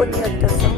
телефон не отдастся.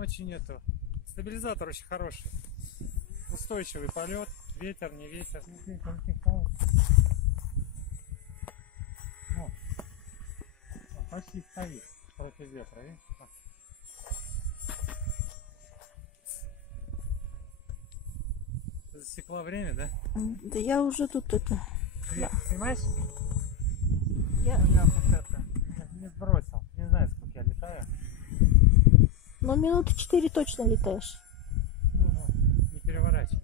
Очень стабилизатор очень хороший, устойчивый полет, ветер, не ветер. Вот. Почти стоит против ветра, видишь? Засекла время, да? Да я уже тут это... Снимаешь? Я не сбросил, не знаю, сколько я летаю. Ну, минуты 4 точно летаешь. Не переворачивай.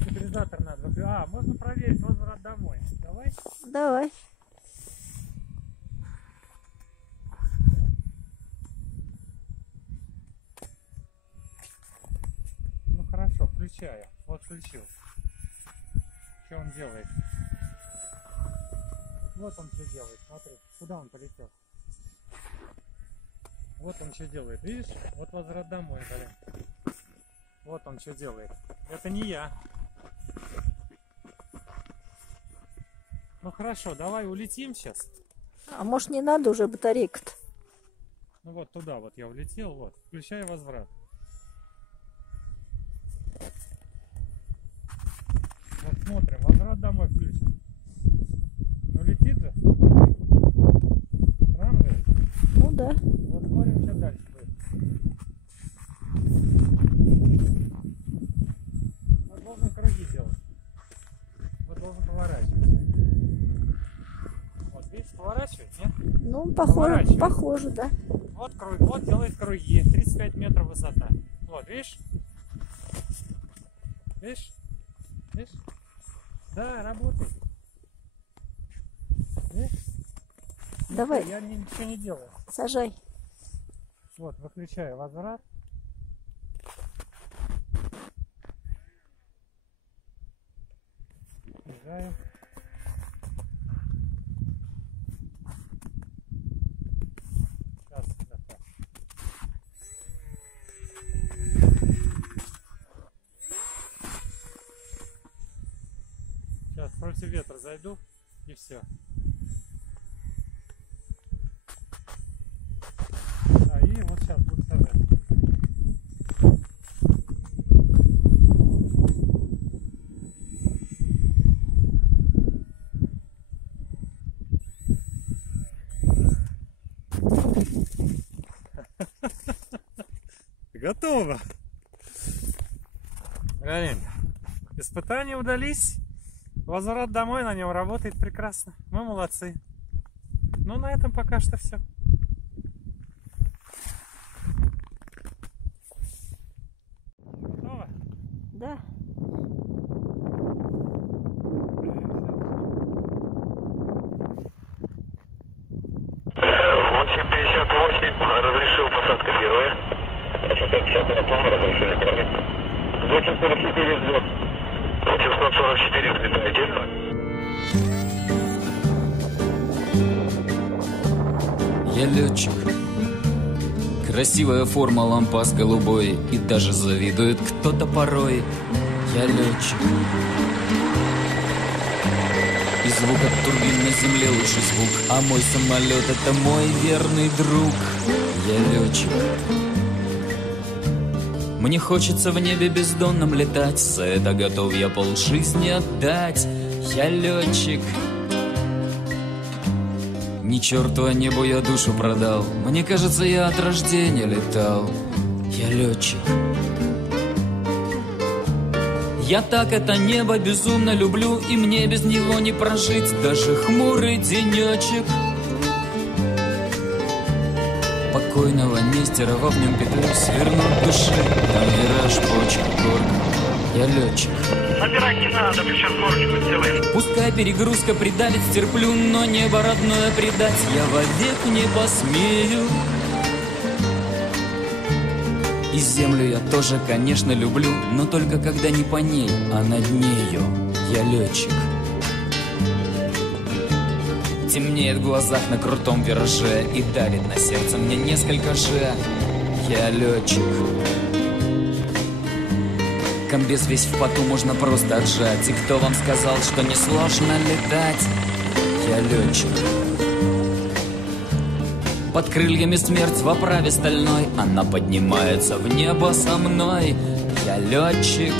Стабилизатор надо. Можно проверить возврат домой. Давай? Давай. Ну хорошо, включаю. Вот включил. Что он делает? Вот он что делает, смотри, куда он полетел. Вот он что делает, видишь? Вот возврат домой, блин. Вот он что делает. Это не я. Ну хорошо, давай улетим сейчас. А может не надо уже батарейка-то? Ну вот туда вот я улетел, вот. Включаю возврат. Вот смотрим, возврат домой включен. Ну летит же. Правда же? Ну да. Вот смотрим, что дальше будет. Вот должен круги делать. Вот должен поворачивать. Вот видишь, поворачивает, нет? Ну, похоже, да. Вот круг, вот делает круги. 35 метров высота. Вот, видишь? Видишь? Видишь? Да, работает. Видишь? Давай. Я ничего не делаю. Сажай. Вот, выключаю возврат. Езжаю. Сейчас, сейчас. Сейчас против ветра зайду и все. И вот сейчас буду сажать. готово. Блин, испытания удались. Возврат домой на нем работает прекрасно. Мы молодцы. Ну, на этом пока что все. Готово? Да. Разрешил посадка первая. 650 на план, разрешили первый. 844 взлет. 844 взлетаете. Я летчик. Красивая форма, лампас голубой, и даже завидует кто-то порой. Я летчик. И звук от турбин на земле лучший звук, а мой самолет — это мой верный друг. Я летчик. Мне хочется в небе бездонном летать, за это готов я полжизни отдать. Я летчик. Ни черту а небу я душу продал, мне кажется, я от рождения летал. Я летчик. Я так это небо безумно люблю, и мне без него не прожить даже хмурый денечек. Покойного Нестерова в нем петлю свернут души, там вираж, почка, горка. Я летчик. Набирать не надо, мы сейчас горочку сделаем. Пускай перегрузка придавит, стерплю, но небо родное предать я вовек не посмею. И землю я тоже, конечно, люблю, но только когда не по ней, а над нею. Я летчик. Темнеет в глазах на крутом вираже и давит на сердце мне несколько же. Я летчик. Комбез весь в поту можно просто отжать. И кто вам сказал, что несложно летать? Я летчик. Под крыльями смерть в оправе стальной, она поднимается в небо со мной. Я летчик.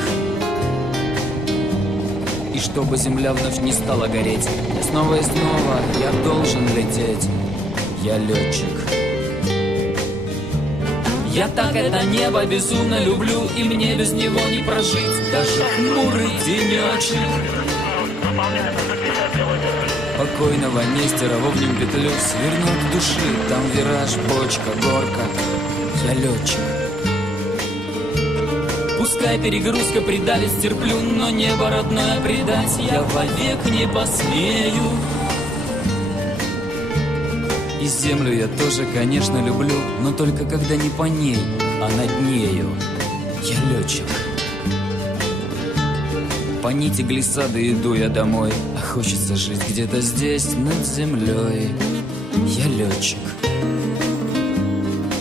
И чтобы земля вновь не стала гореть, я снова и снова, я должен лететь. Я летчик. Я так это небо безумно люблю, и мне без него не прожить даже хмурый денечек. Покойного Нестерова в нем петлю свернут души, там вираж, бочка, горка. Я летчик. Пускай перегрузка придавит, стерплю, но небо родное предать я вовек не посмею. И землю я тоже, конечно, люблю, но только когда не по ней, а над нею. Я летчик. По нити глиссады иду я домой, а хочется жить где-то здесь, над землей. Я летчик.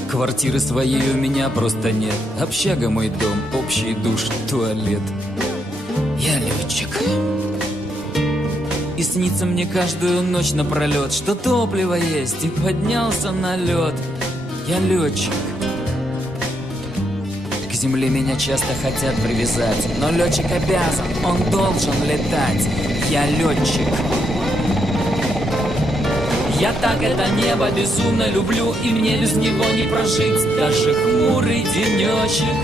Квартиры своей у меня просто нет, общага мой дом, общий душ, туалет. Я летчик. И снится мне каждую ночь напролет, что топливо есть, и поднялся на лед. Я летчик. К земле меня часто хотят привязать, но летчик обязан, он должен летать. Я летчик. Я так это небо безумно люблю, и мне без него не прожить даже хмурый денечек.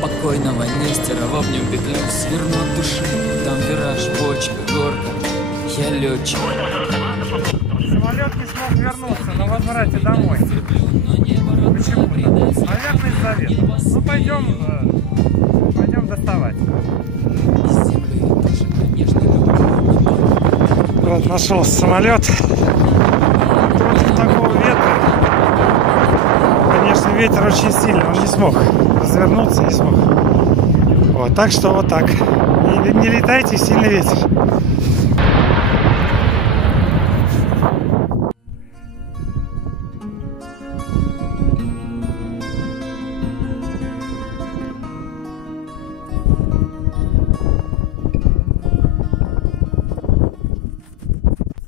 Покойного Нестерова в нем петлю свернут души, там вираж, бочка, горка. Я летчик. Самолет не смог вернуться на возврате домой. Почему? Наверное, из-за ветра. Ну, пойдем доставать. Вот нашелся самолет. Против такого ветра. Конечно, ветер очень сильный, он не смог развернуться, не смог. Вот, так что вот так. Не летайте, сильный ветер.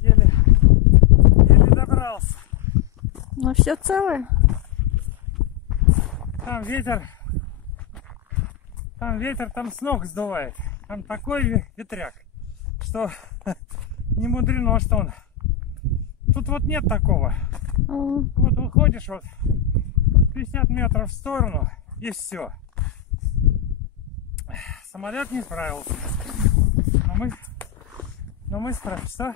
Еле добрался. Ну все целое? Там ветер, там с ног сдувает. Там такой ветряк, что не мудрено, что он. Тут вот нет такого. Вот выходишь вот 50 метров в сторону и все. Самолет не справился. Но мы справились. Что?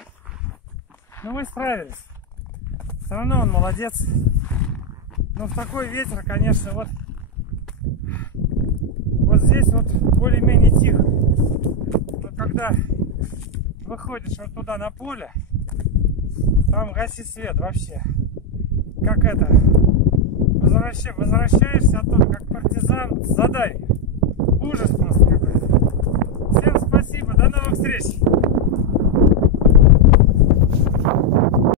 Но мы справились. Все равно он молодец. Но в такой ветер, конечно, вот здесь вот более-менее тихо. Но когда выходишь вот туда на поле, там гаси свет вообще. Как это? Возвращаешься оттуда, как партизан с заданием. Ужас просто какой-то. Всем спасибо, до новых встреч!